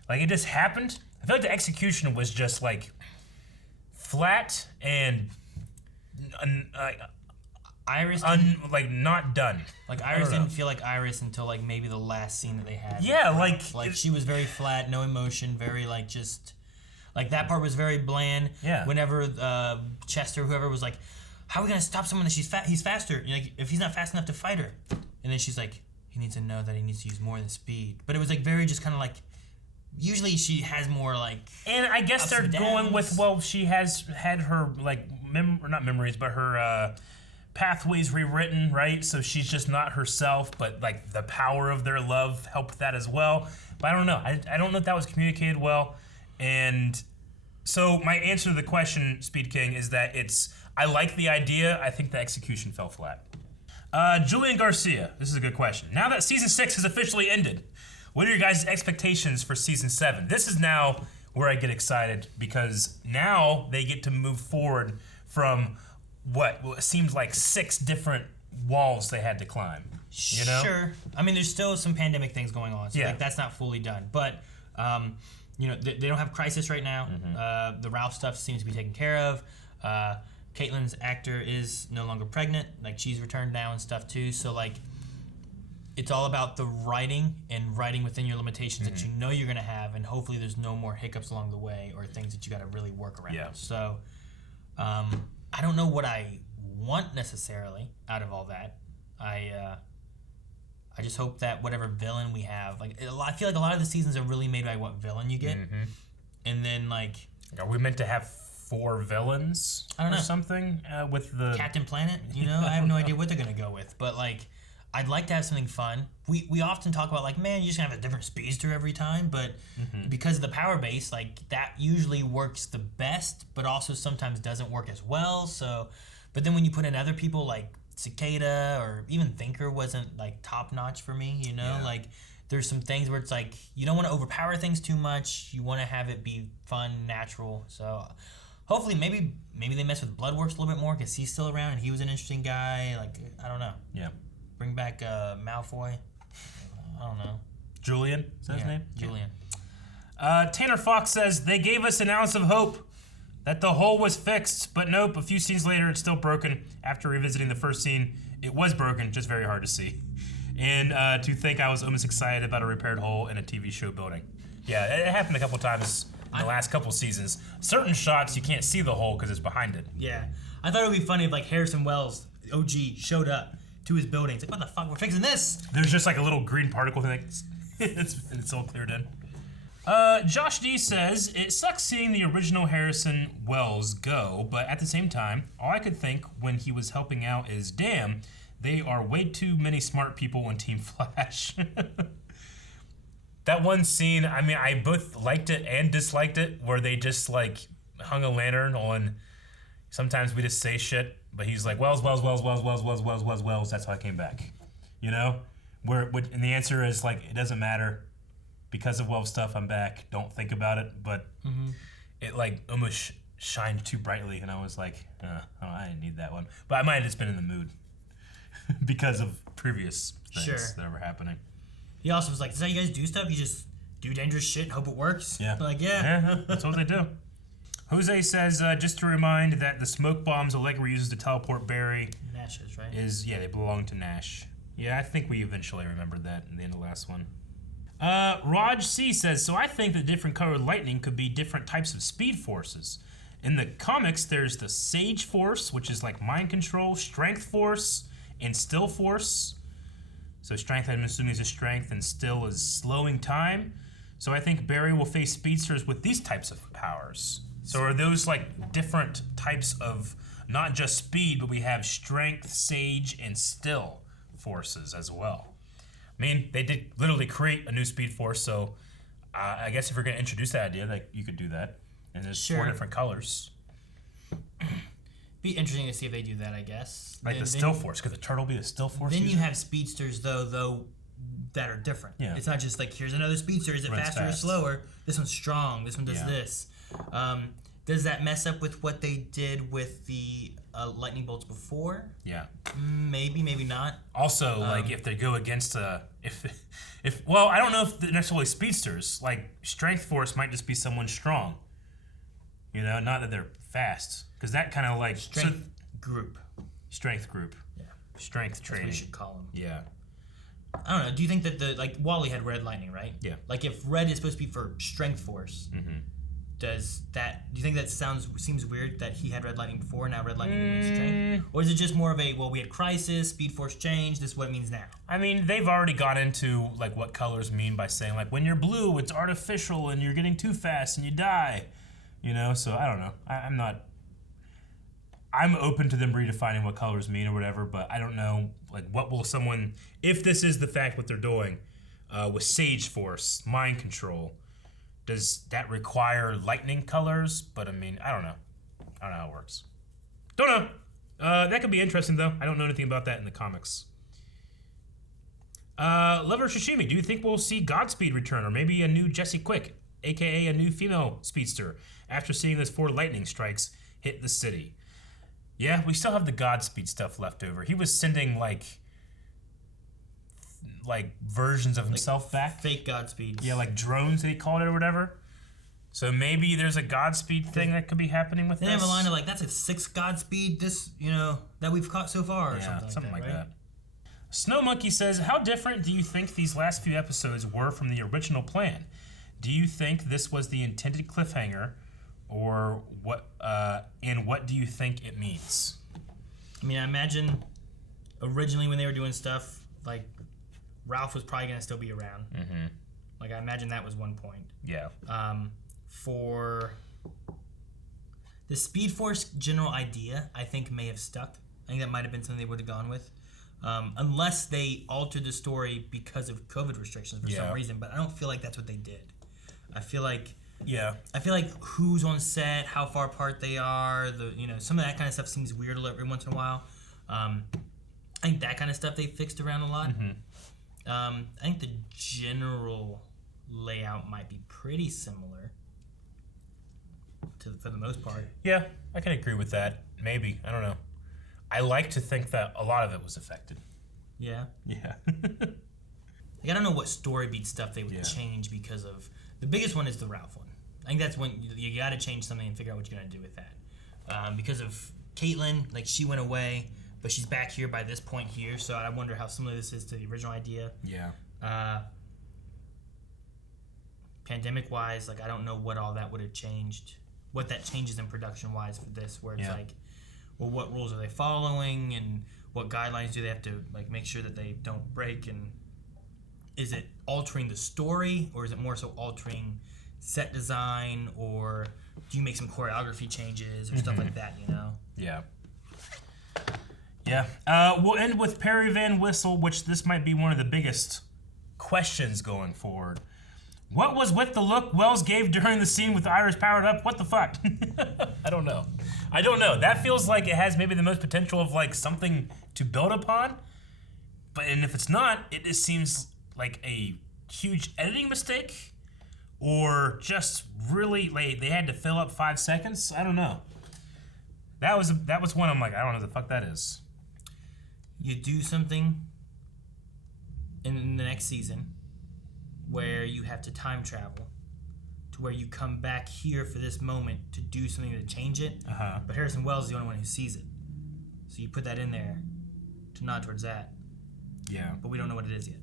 Like, it just happened. I feel like the execution was just like flat and Iris like not done. Like Iris didn't feel like Iris until like maybe the last scene that they had. Yeah, like she was very flat, no emotion, very like just like that part was very bland. Yeah. Whenever Chester, whoever was like, how are we gonna stop someone that he's faster? Like if he's not fast enough to fight her, and then she's like, he needs to know that he needs to use more than speed. But it was like very just kind of like. Usually she has more like. And I guess they're going with she has had her like not memories, but her pathways rewritten, right? So she's just not herself, but like the power of their love helped that as well. But I don't know. I don't know if that was communicated well. And so my answer to the question, Speed King, is that I like the idea. I think the execution fell flat. Julian Garcia, this is a good question. Now that season 6 has officially ended, what are your guys' expectations for season 7? This is now where I get excited because now they get to move forward from what seems like 6 different walls they had to climb. You know? Sure. I mean, there's still some pandemic things going on, so like that's not fully done. But they don't have Crisis right now. Mm-hmm. The Ralph stuff seems to be taken care of. Caitlin's actor is no longer pregnant. Like she's returned now and stuff too. So like. It's all about the writing and writing within your limitations that you know you're going to have, and hopefully there's no more hiccups along the way or things that you got to really work around. Yeah. So I don't know what I want necessarily out of all that. I just hope that whatever villain we have, like I feel like a lot of the seasons are really made by what villain you get, and then like. Are we meant to have 4 villains I don't know. or something with the Captain Planet? You know, I have no idea what they're going to go with, but like. I'd like to have something fun. We often talk about like, man, you're just gonna have a different speedster every time, but because of the power base, like that usually works the best, but also sometimes doesn't work as well. So, but then when you put in other people like Cicada or even Thinker wasn't like top notch for me, you know, like there's some things where it's like you don't want to overpower things too much. You want to have it be fun, natural. So hopefully maybe they mess with Bloodworks a little bit more because he's still around and he was an interesting guy. Like I don't know. Yeah. Bring back Malfoy. I don't know. Julian, is that his name? Julian. Tanner Fox says, they gave us an ounce of hope that the hole was fixed, but nope, a few scenes later, it's still broken. After revisiting the first scene, it was broken, just very hard to see. And to think I was almost excited about a repaired hole in a TV show building. Yeah, it happened a couple times in the last couple seasons. Certain shots, you can't see the hole because it's behind it. Yeah. I thought it would be funny if, like, Harrison Wells, OG, showed up to his building. It's like, what the fuck, we're fixing this? There's just like a little green particle thing. It's all cleared in. Josh D says, it sucks seeing the original Harrison Wells go, but at the same time, all I could think when he was helping out is, damn, they are way too many smart people on Team Flash. That one scene, I mean, I both liked it and disliked it, where they just like hung a lantern on, sometimes we just say shit, but he's like, Wells, that's how I came back. You know? And the answer is like, it doesn't matter. Because of Wells stuff, I'm back. Don't think about it. But it like almost shined too brightly, and I was like, I didn't need that one. But I might have just been in the mood because of previous things that were happening. He also was like, "Is that how you guys do stuff? You just do dangerous shit and hope it works?" Yeah. Like, yeah. That's what they do. Jose says, just to remind that the smoke bombs Allegra uses to teleport Barry Nash's, right? they belong to Nash. Yeah, I think we eventually remembered that in the end of the last one. Raj C says, so I think that different colored lightning could be different types of speed forces. In the comics, there's the Sage Force, which is like mind control, Strength Force, and Still Force. So Strength, I'm assuming, is a strength, and Still is slowing time. So I think Barry will face speedsters with these types of powers. So are those like different types of not just speed, but we have Strength, Sage, and Still forces as well. I mean, they did literally create a new speed force, so I guess if we're going to introduce that idea, like you could do that. And there's 4 different colors. Be interesting to see if they do that, I guess. Like the Still Force. Could the turtle be the Still Force? Then you have speedsters, though, that are different. Yeah. It's not just like, here's another speedster. Is it faster or slower? This one's strong. This one does this. Does that mess up with what they did with the lightning bolts before? Yeah. Maybe, maybe not. Also, like if they go against well, I don't know if they're necessarily speedsters. Like Strength Force might just be someone strong. You know, not that they're fast, because that kind of like strength group. Strength group. Yeah. Strength training. That's what we should call them. Yeah. I don't know. Do you think that like Wally had red lightning, right? Yeah. Like if red is supposed to be for Strength Force. Mm-hmm. Do you think that seems weird that he had red lightning before, now red lightning means strength? Or is it just more of a, well, we had crisis, speed force change, this is what it means now? I mean, they've already got into like what colors mean by saying like, when you're blue, it's artificial and you're getting too fast and you die. You know, so I don't know. I'm open to them redefining what colors mean or whatever, but I don't know, like what will someone, if this is the fact what they're doing, with Sage Force, mind control, does that require lightning colors? But I mean, I don't know. I don't know how it works. Don't know. That could be interesting though. I don't know anything about that in the comics. Lover Shishimi, do you think we'll see Godspeed return or maybe a new Jessie Quick, aka a new female speedster, after seeing those 4 lightning strikes hit the city? Yeah, we still have the Godspeed stuff left over. He was sending like versions of himself back. Fake Godspeeds. Yeah, like drones they called it or whatever. So maybe there's a Godspeed thing that could be happening with this. They have a line of like, that's a 6 Godspeed that we've caught so far or something like that. Snow Monkey says, how different do you think these last few episodes were from the original plan? Do you think this was the intended cliffhanger or what, and what do you think it means? I mean, I imagine originally when they were doing stuff, like Ralph was probably going to still be around. Mm-hmm. Like, I imagine that was one point. Yeah. For the Speed Force general idea, I think may have stuck. I think that might have been something they would have gone with. Unless they altered the story because of COVID restrictions for some reason. But I don't feel like that's what they did. I feel like who's on set, how far apart they are, some of that kind of stuff seems weird every once in a while. I think that kind of stuff they fixed around a lot. Mm-hmm. I think the general layout might be pretty similar for the most part. Yeah, I can agree with that. Maybe. I don't know. I like to think that a lot of it was affected. Yeah. Yeah. Like, I don't know what story beat stuff they would change because of... The biggest one is the Ralph one. I think that's when you got to change something and figure out what you're going to do with that. Because of Caitlin, like, she went away, but she's back here by this point here, so I wonder how similar this is to the original idea. Yeah. Pandemic-wise, like, I don't know what all that would have changed, what that changes in production-wise for this, where it's like, well, what rules are they following, and what guidelines do they have to, like, make sure that they don't break, and is it altering the story, or is it more so altering set design, or do you make some choreography changes, or stuff like that, you know? Yeah. Yeah. We'll end with Perry Van Whistle, which this might be one of the biggest questions going forward. What was with the look Wells gave during the scene with Iris powered up? What the fuck? I don't know. That feels like it has maybe the most potential of like something to build upon. And if it's not, it just seems like a huge editing mistake, or just really like they had to fill up 5 seconds. I don't know. That was one I'm like, I don't know what the fuck that is. You do something in the next season where you have to time travel to where you come back here for this moment to do something to change it. But Harrison Wells is the only one who sees it. So you put that in there to nod towards that. Yeah. But we don't know what it is yet.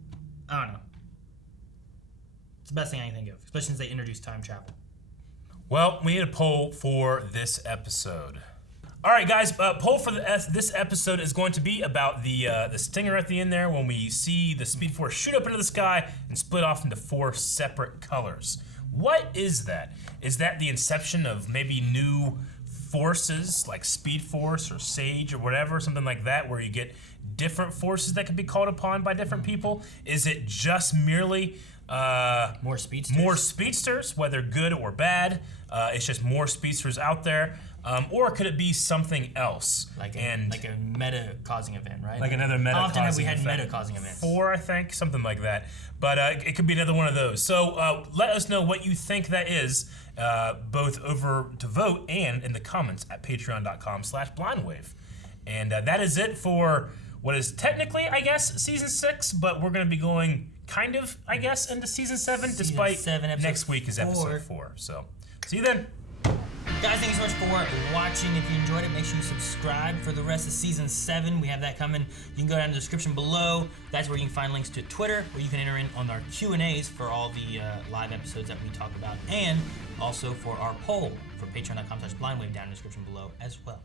I don't know. It's the best thing I can think of, especially since they introduced time travel. Well, we need a poll for this episode. All right, guys, poll for this episode is going to be about the stinger at the end there when we see the Speed Force shoot up into the sky and split off into 4 separate colors. What is that? Is that the inception of maybe new forces like Speed Force or Sage or whatever, something like that, where you get different forces that can be called upon by different people? Is it just merely more speedsters? More speedsters, whether good or bad. It's just more speedsters out there. Or could it be something else? Like a meta-causing event, right? Like another meta-causing event. How often have we had meta-causing events? 4, I think, something like that. But it could be another one of those. So let us know what you think that is, both over to vote and in the comments at patreon.com/blindwave. And that is it for what is technically, I guess, Season 6, but we're going to be going kind of, I guess, into Season 7, despite 7, next week is Episode 4. So, see you then. Guys, thank you so much for watching. If you enjoyed it, make sure you subscribe for the rest of Season 7. We have that coming. You can go down in the description below. That's where you can find links to Twitter, where you can enter in on our Q&As for all the live episodes that we talk about, and also for our poll for patreon.com/blindwave down in the description below as well.